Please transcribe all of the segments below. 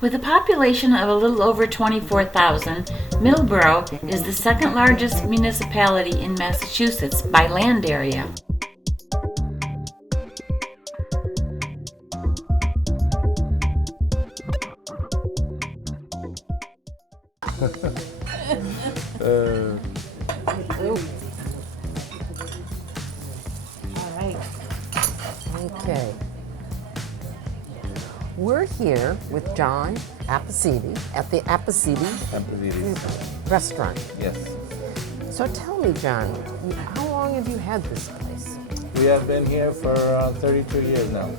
With a population of a little over 24,000, Middleboro is the second largest municipality in Massachusetts by land area. All right. Okay. We're here with John Appesiti at the Appesiti restaurant. Yes. So tell me, John, how long have you had this place? We have been here for 32 years now.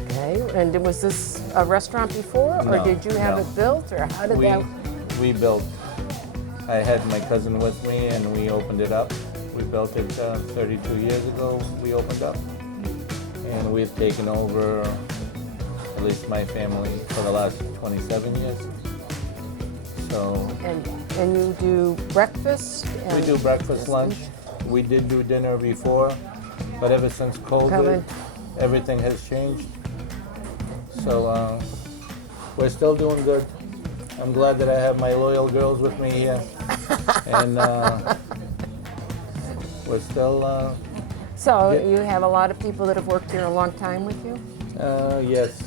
Okay, and was this a restaurant before, or No, did you have no. it built, or how did that? We built. I had my cousin with me and we opened it up. We built it 32 years ago. We opened up. And we've taken over, at least my family, for the last 27 years. So And you do breakfast? we do breakfast, lunch. We did do dinner before, but ever since COVID, everything has changed. So we're still doing good. I'm glad that I have my loyal girls with me here. And we're still... So you have a lot of people that have worked here a long time with you? yes,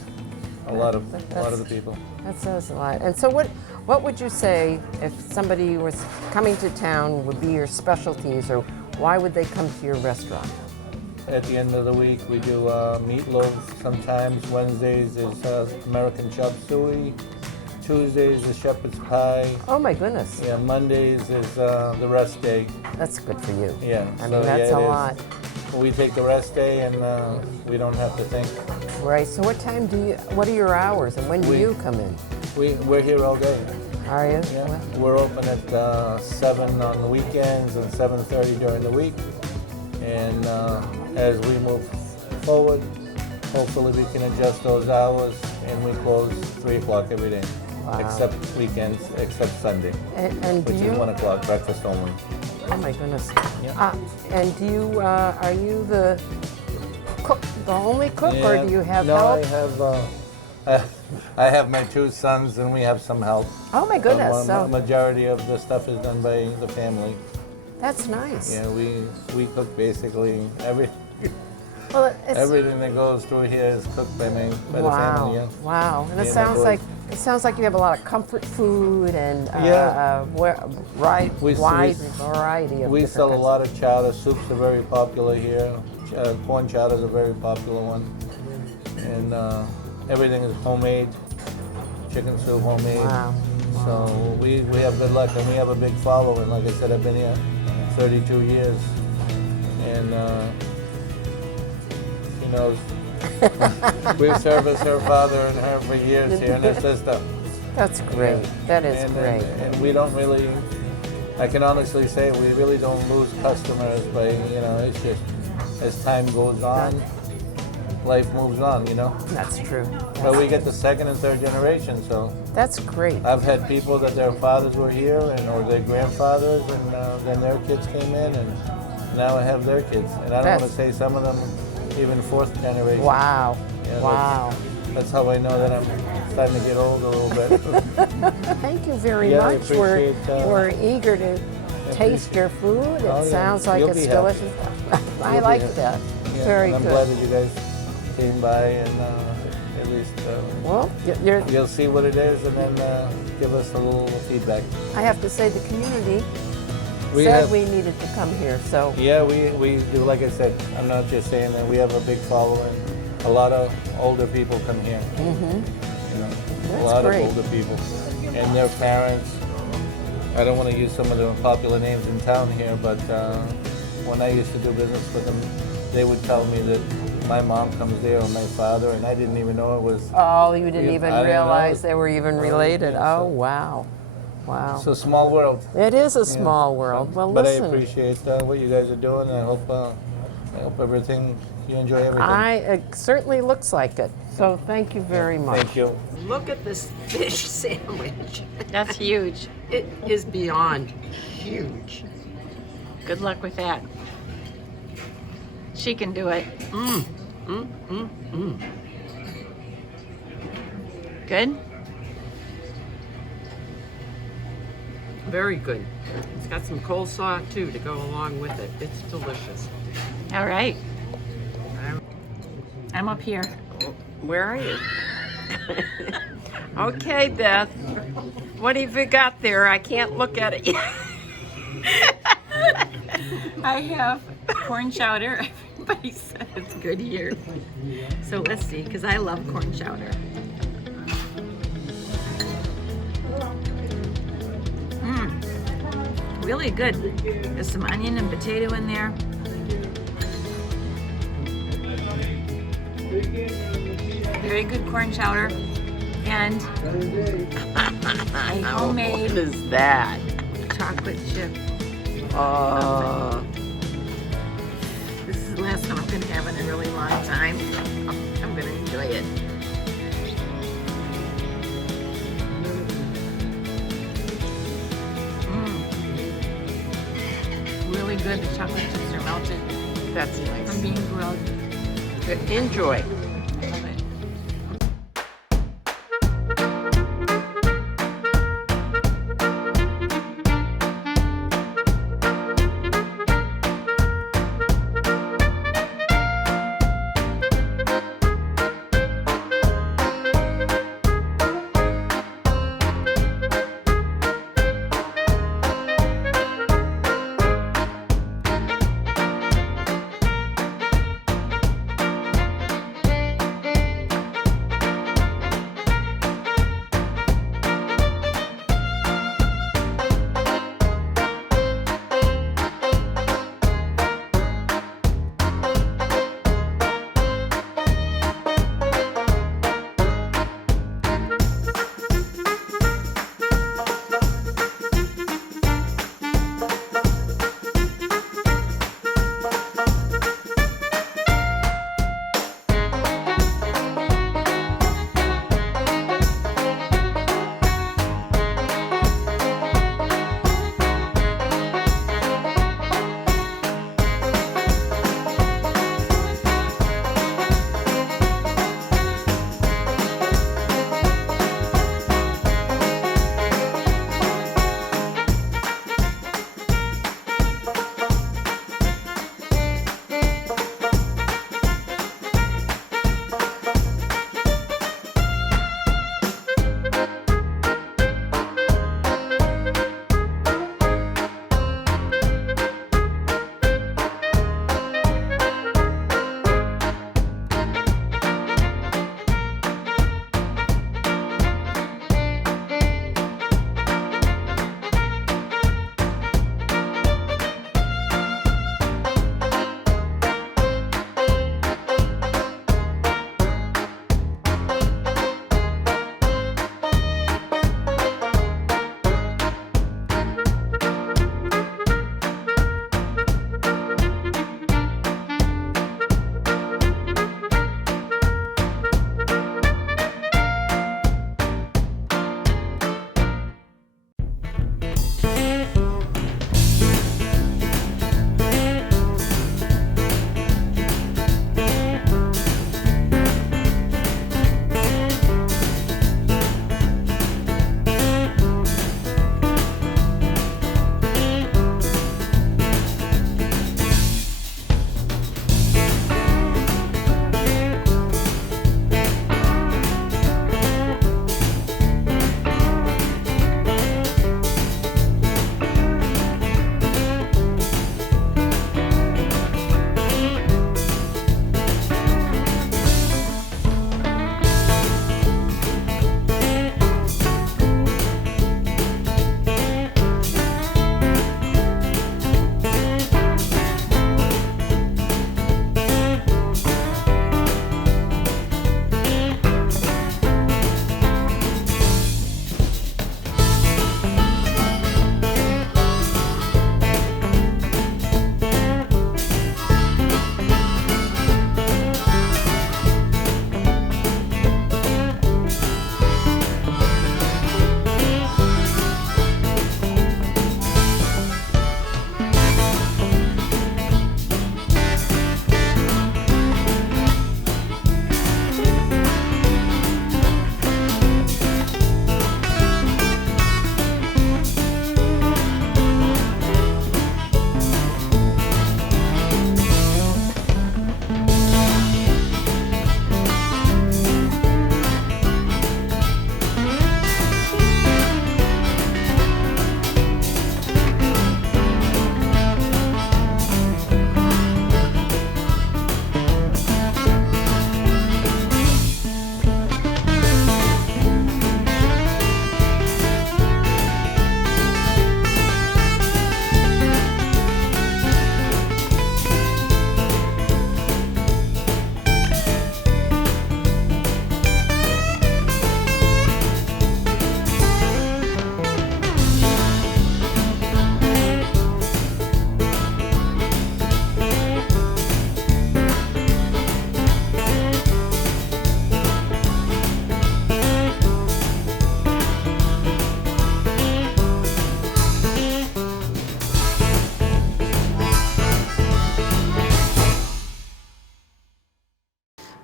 a lot of the people. That says a lot. And so what would you say if somebody was coming to town would be your specialties, or why would they come to your restaurant? At the end of the week, we do meatloaf sometimes. Wednesdays is American chop suey. Tuesdays is shepherd's pie. Oh my goodness. Yeah, Mondays is the rest day. That's good for you. Yeah, I mean, that's a lot. We take the rest day and we don't have to think. Right. So what are your hours, and when do you come in? We're here all day. Are you? Yeah. We're open at 7 on the weekends and 7:30 during the week. And as we move forward, hopefully we can adjust those hours, and we close 3 o'clock every day. Wow. Except weekends, except Sunday, And which is 1 o'clock, breakfast only. Oh my goodness. Yeah. And do you are you the cook, the only cook, or do you have no, help? I have my 2 sons, and we have some help. Oh my goodness. The majority of the stuff is done by the family. That's nice. Yeah, we cook basically Well, everything that goes through here is cooked by the family. Yeah. Wow. And Me it and my boys. sounds like you have a lot of comfort food and wide variety of We different sell a kinds. lot of chowder. Soups are very popular here. Corn chowder is a very popular one. And everything is homemade. Chicken soup, homemade. Wow. So we have good luck, and we have a big following. Like I said, I've been here 32 years. And she knows. We've serviced her father and her for years here, and her sister. That's great. That is great. And we don't really, I can honestly say, we really don't lose customers by, it's just, as time goes on, life moves on, That's true. But we get the second and third generation, so. That's great. I've had people that their fathers were here, or their grandfathers, and then their kids came in, and now I have their kids. And I don't want to say some of them even 4th generation. Wow. Yeah, Wow. That's how I know that I'm starting to get old a little bit. Thank you very Yeah, I much. We're appreciate, eager to taste your food. It Oh, yeah. sounds like You'll it's be happy. delicious. I You'll be like happy. that. Yeah, Very and I'm good. glad that you guys came by and at least Well, you'll see what it is and then give us a little feedback. I have to say the community We said have- we needed to come here, so Yeah, we do. Like I said, I'm not just saying that. We have a big following. A lot of older people come here. That's a lot great. of older people and their parents. I don't want to use some of the popular names in town here, but when I used to do business with them, they would tell me that my mom comes there or my father, and I didn't even know it was. Oh, you didn't I even didn't know realize it. they were even related. Yeah, Oh, so- wow. Wow. It's a small world. It is a small world. Well, But listen. I appreciate what you guys are doing. I hope everything, you enjoy everything. It certainly looks like it. So thank you very much. Thank you. Look at this fish sandwich. That's huge. It is beyond huge. Good luck with that. She can do it. Good? Very good. It's got some coleslaw too to go along with it. It's delicious. All right. I'm up here. Where are you? Okay, Beth. What have you got there? I can't look at it yet. I have corn chowder. Everybody said it's good here. So let's see, because I love corn chowder. Really good. There's some onion and potato in there. Very good corn chowder. And a homemade What is that? chocolate chip. This is the last time I'm going to have in a really long time. I'm going to enjoy it. Really good. The chocolate chips are melted That's from nice. being grilled. Enjoy. I love it.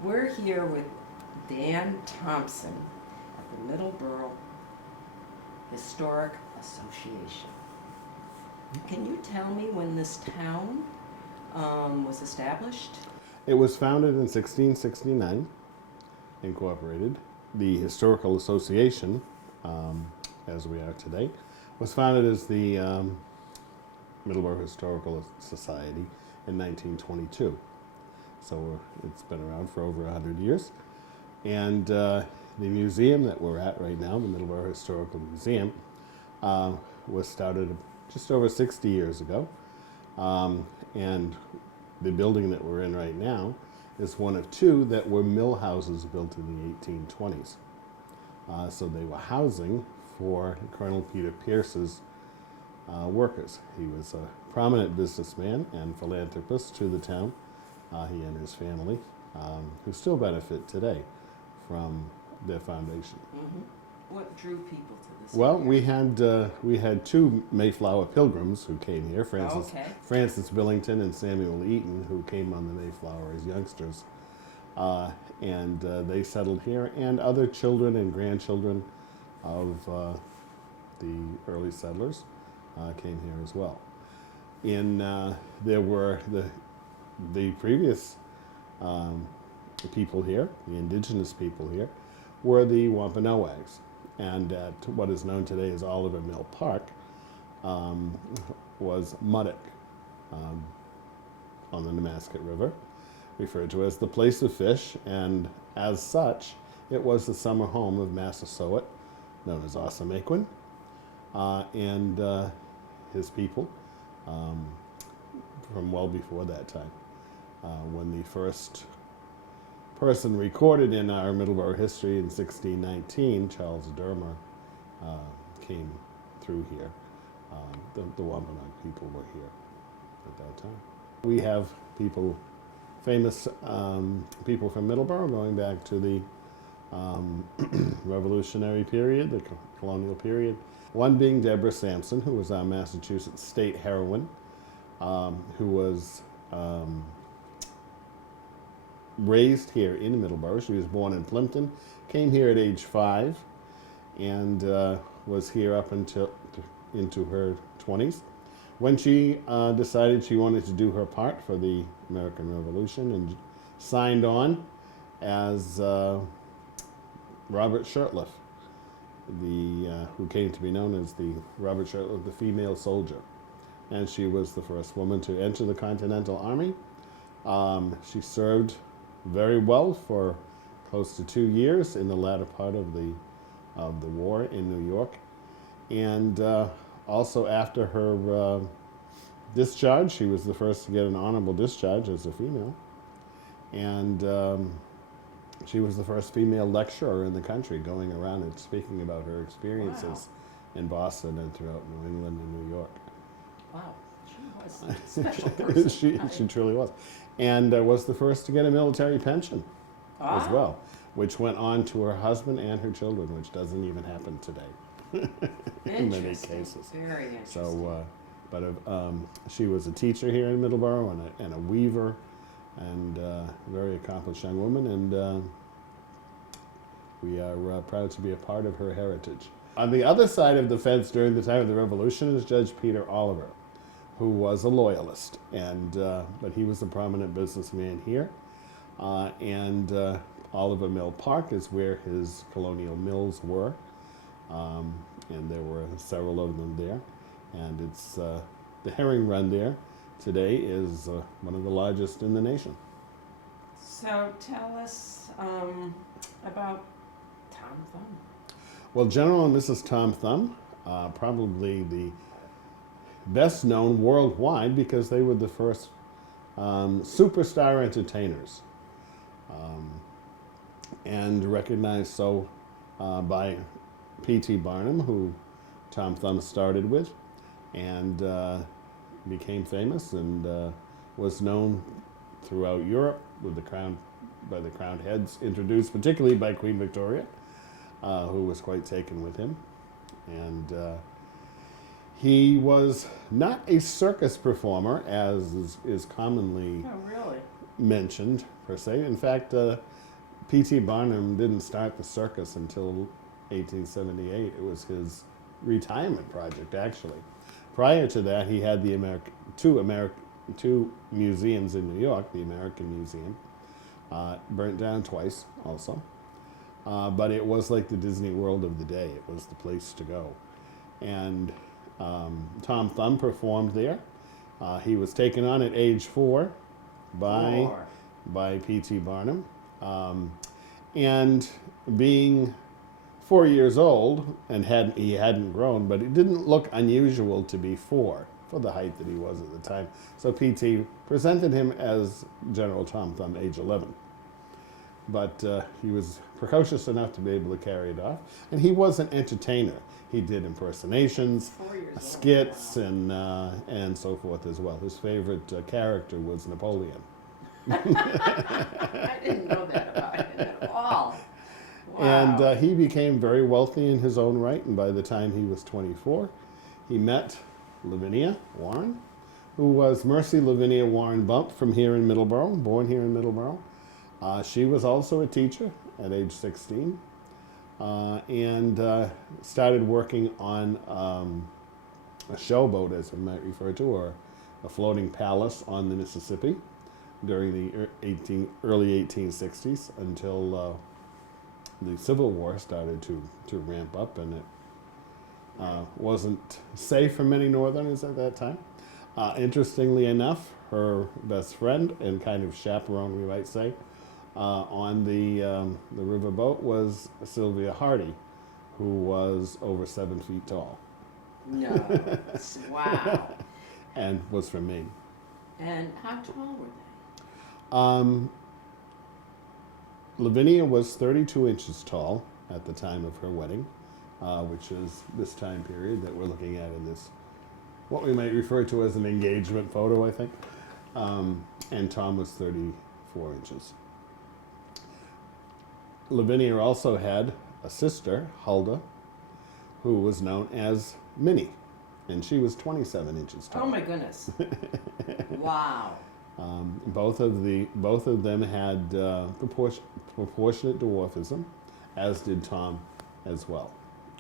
We're here with Dan Thompson at the Middleboro Historic Association. Can you tell me when this town was established? It was founded in 1669, incorporated. The Historical Association, as we are today, was founded as the Middleboro Historical Society in 1922. So it's been around for over 100 years. And the museum that we're at right now, the Middleboro Historical Museum, was started just over 60 years ago. And the building that we're in right now is one of two that were mill houses built in the 1820s. So they were housing for Colonel Peter Pierce's workers. He was a prominent businessman and philanthropist to the town, he and his family, who still benefit today from their foundation. Mm-hmm. What drew people to this? Well, area? we had two Mayflower pilgrims who came here, Francis Billington and Samuel Eaton, who came on the Mayflower as youngsters, and they settled here, and other children and grandchildren of the early settlers came here as well. There were the previous people here, the indigenous people here, were the Wampanoags. And at what is known today as Oliver Mill Park was Muddock on the Nemasket River, referred to as the place of fish, and as such, it was the summer home of Massasoit, known as Ossamequin, and his people from well before that time. When the first person recorded in our Middleboro history in 1619, Charles Dermer, came through here. The Wampanoag people were here at that time. We have people, famous people from Middleboro going back to the Revolutionary period, the colonial period. One being Deborah Sampson, who was our Massachusetts state heroine, who was raised here in Middleboro. She was born in Plimpton, came here at age 5, and was here up until into her 20s. When she decided she wanted to do her part for the American Revolution and signed on as Robert Shurtleff, who came to be known as the Robert Shurtleff, the female soldier. And she was the first woman to enter the Continental Army. She served very well for close to 2 years in the latter part of the war in New York. And also after her discharge, she was the first to get an honorable discharge as a female. And she was the first female lecturer in the country going around and speaking about her experiences in Boston and throughout New England and New York. Wow, she was a special person. she truly was. And was the first to get a military pension as well, which went on to her husband and her children, which doesn't even happen today in many cases. Very interesting. So, she was a teacher here in Middleboro and a weaver, and a very accomplished young woman, and we are proud to be a part of her heritage. On the other side of the fence during the time of the Revolution is Judge Peter Oliver, who was a loyalist, and but he was a prominent businessman here. Oliver Mill Park is where his colonial mills were, and there were several of them there. And it's the herring run there today is one of the largest in the nation. So tell us about Tom Thumb. Well, General and Mrs. Tom Thumb, probably the best known worldwide because they were the first superstar entertainers, and recognized so by P.T. Barnum, who Tom Thumb started with, and became famous and was known throughout Europe with by the crowned heads, introduced particularly by Queen Victoria, who was quite taken with him. And he was not a circus performer, as is commonly Oh, really? mentioned per se. In fact, P.T. Barnum didn't start the circus until 1878. It was his retirement project, actually. Prior to that, he had the two museums in New York, the American Museum, burnt down twice also. But it was like the Disney World of the day. It was the place to go. And Tom Thumb performed there. He was taken on at age 4 by P.T. Barnum. And being 4 years old, and he hadn't grown, but it didn't look unusual to be 4 for the height that he was at the time. So P.T. presented him as General Tom Thumb, age 11. But he was precocious enough to be able to carry it off. And he was an entertainer. He did impersonations, skits, and so forth as well. His favorite character was Napoleon. I didn't know that about him at all. Wow. And he became very wealthy in his own right, and by the time he was 24, he met Lavinia Warren, who was Mercy Lavinia Warren Bump from here in Middleboro, born here in Middleboro. She was also a teacher at age 16, and started working on a showboat, as we might refer to, or a floating palace on the Mississippi during the early 1860s until the Civil War started to ramp up, and it wasn't safe for many Northerners at that time. Interestingly enough, her best friend and kind of chaperone, we might say, on the riverboat was Sylvia Hardy, who was over 7 feet tall. No. Wow. And was from Maine. And how tall were they? Lavinia was 32 inches tall at the time of her wedding, which is this time period that we're looking at in this, what we might refer to as an engagement photo, I think. And Tom was 34 inches. Lavinia also had a sister, Huldah, who was known as Minnie, and she was 27 inches tall. Oh my goodness. Wow. Both of them had proportionate dwarfism, as did Tom as well,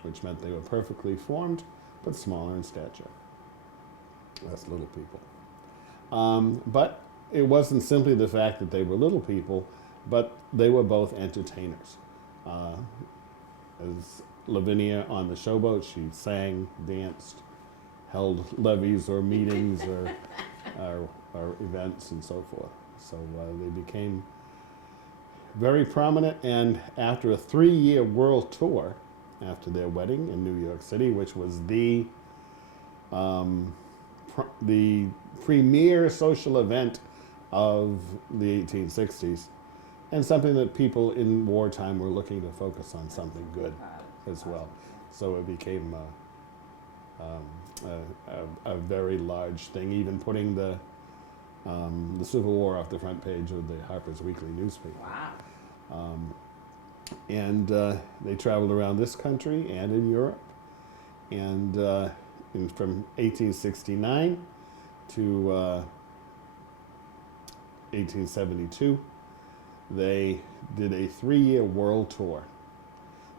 which meant they were perfectly formed, but smaller in stature. That's little people. But it wasn't simply the fact that they were little people, but they were both entertainers. As Lavinia on the showboat, she sang, danced, held levees or meetings or events and so forth. So they became very prominent, and after a 3-year world tour after their wedding in New York City, which was the premier social event of the 1860s, and something that people in wartime were looking to focus on something good as well. So it became a very large thing, even putting the Civil War off the front page of the Harper's Weekly newspaper. Wow. And they traveled around this country and in Europe. And from 1869 to 1872, they did a 3-year world tour,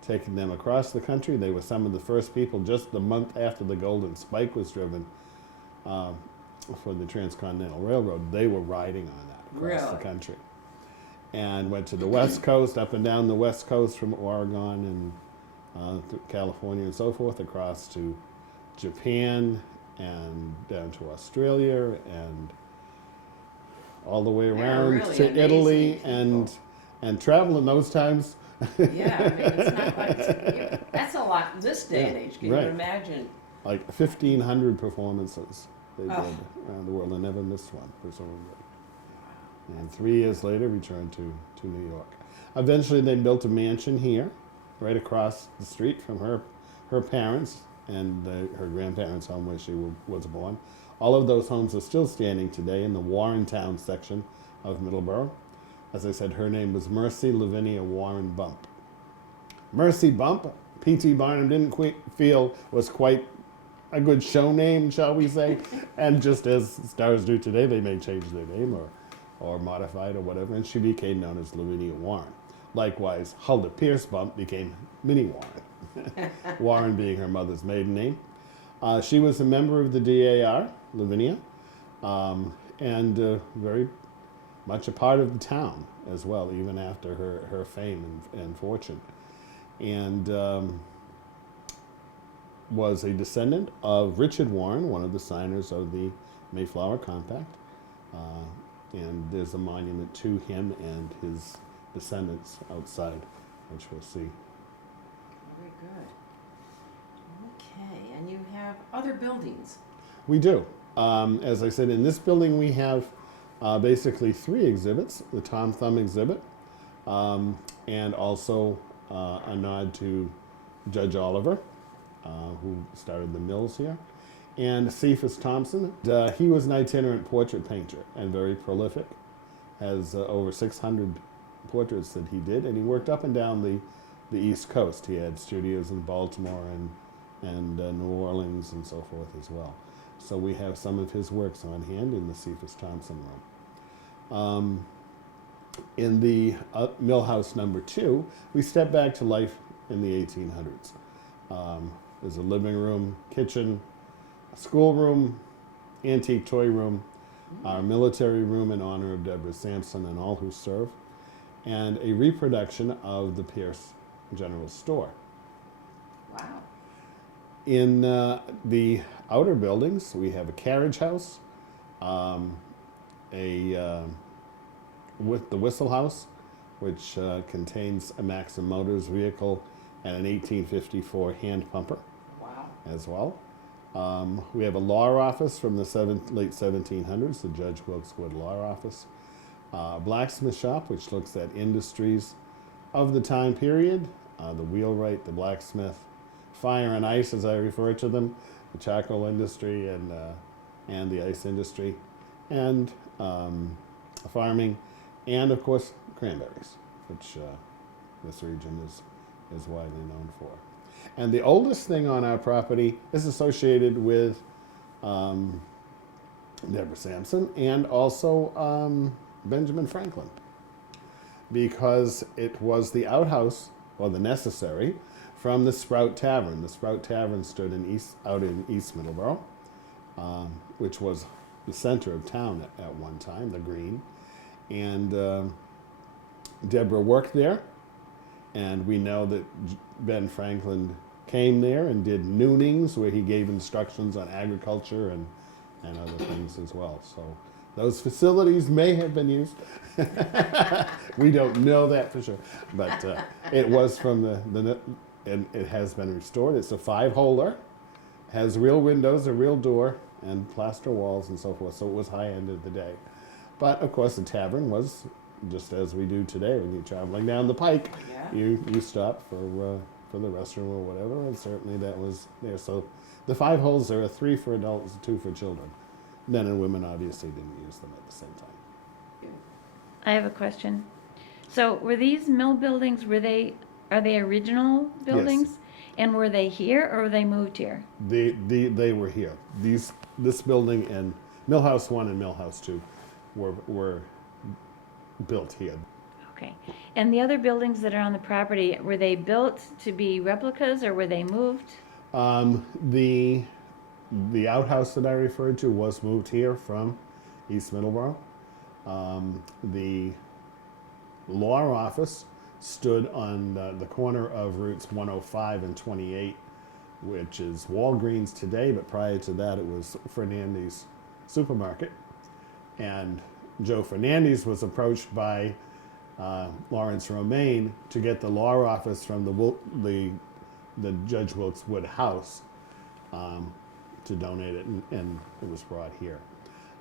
taking them across the country. They were some of the first people, just the month after the Golden Spike was driven for the Transcontinental Railroad, they were riding on that across the country. And went to the West Coast, up and down the West Coast from Oregon and California and so forth, across to Japan and down to Australia and all the way around really to Italy amazing and travel in those times. Yeah, I mean, it's not like, that's a lot this day and age. Can you imagine? Like 1,500 performances they did around the world. I never missed one, presumably. And 3 years later, returned to New York. Eventually, they built a mansion here, right across the street from her parents and her grandparents' home where she was born. All of those homes are still standing today in the Warrentown section of Middleboro. As I said, her name was Mercy Lavinia Warren Bump. Mercy Bump, P.T. Barnum didn't feel was quite a good show name, shall we say. And just as stars do today, they may change their name or modified or whatever, and she became known as Lavinia Warren. Likewise, Hulda Pierce Bump became Minnie Warren, Warren being her mother's maiden name. She was a member of the DAR, Lavinia, and very much a part of the town as well, even after her fame and fortune. And was a descendant of Richard Warren, one of the signers of the Mayflower Compact. And there's a monument to him and his descendants outside, which we'll see. Very good. Okay, and you have other buildings. We do. As I said, in this building we have basically 3 exhibits. The Tom Thumb exhibit, and also a nod to Judge Oliver, who started the mills here, and Cephas Thompson. He was an itinerant portrait painter and very prolific. Has over 600 portraits that he did, and he worked up and down the East Coast. He had studios in Baltimore and New Orleans and so forth as well. So we have some of his works on hand in the Cephas Thompson room. In the Millhouse number 2, we step back to life in the 1800s. There's a living room, kitchen, a schoolroom, antique toy room, our military room in honor of Deborah Sampson and all who serve, and a reproduction of the Pierce General Store. Wow. In the outer buildings, we have a carriage house, with the Whistle House, which contains a Maxim Motors vehicle and an 1854 hand pumper. Wow. As well. We have a law office from the late 1700s, the Judge Wilkes Wood Law Office. Blacksmith shop, which looks at industries of the time period, the wheelwright, the blacksmith, fire and ice, as I refer to them, the charcoal industry and the ice industry, and farming, and of course cranberries, which this region is widely known for. And the oldest thing on our property is associated with Deborah Sampson and also Benjamin Franklin, because it was the outhouse, or the necessary, from the Sprout Tavern. The Sprout Tavern stood out in East Middleboro, which was the center of town at one time, the Green. And Deborah worked there, and we know that Ben Franklin came there and did noonings where he gave instructions on agriculture and other things as well. So those facilities may have been used. We don't know that for sure, but it was from and it has been restored. It's a 5-holder, has real windows, a real door, and plaster walls and so forth. So it was high end of the day. But of course, the tavern was just as we do today. When you're traveling down the pike, Yeah. you stop for the restroom or whatever, and certainly that was there. So the 5 holes, there are 3 for adults, 2 for children. Men and women obviously didn't use them at the same time. I have a question. So were these mill buildings, are they original buildings? And were they here or were they moved here? They were here. This building and Millhouse 1 and Millhouse 2 were built here. Okay. And the other buildings that are on the property, were they built to be replicas or were they moved? The outhouse that I referred to was moved here from East Middleboro. The law office stood on the corner of routes 105 and 28, which is Walgreens today, but prior to that it was Fernandes Supermarket. And Joe Fernandes was approached by Lawrence Romaine to get the law office from the Judge Wilkes Wood house to donate it, and it was brought here.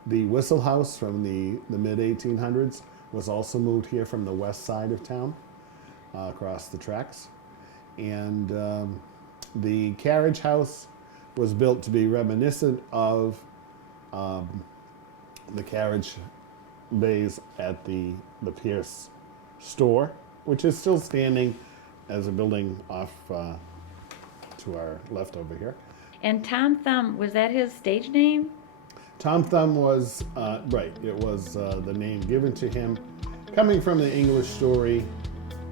The Whistle House from the mid-1800s was also moved here from the west side of town, across the tracks. And the carriage house was built to be reminiscent of the carriage bays at the Pierce store, which is still standing as a building off to our left over here. And Tom Thumb, was that his stage name? Tom Thumb was, right, it was the name given to him, coming from the English story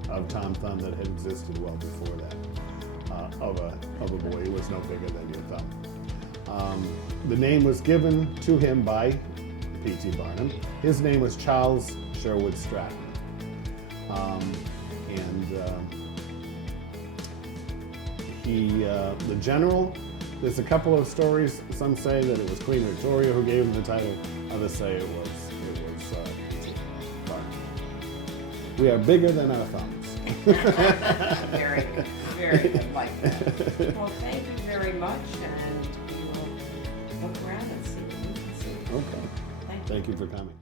of Tom Thumb that had existed well before that, of a boy who was no bigger than your thumb. The name was given to him by P.T. Barnum. His name was Charles Sherwood Stratton. The general, there's a couple of stories. Some say that it was Queen Victoria who gave him the title. Others say it was P.T. Barnum. We are bigger than our thumbs. Very good. Very good. Like that. Well, thank you very much, and we will look around and see what we can see. Okay. Thank you. Thank you for coming.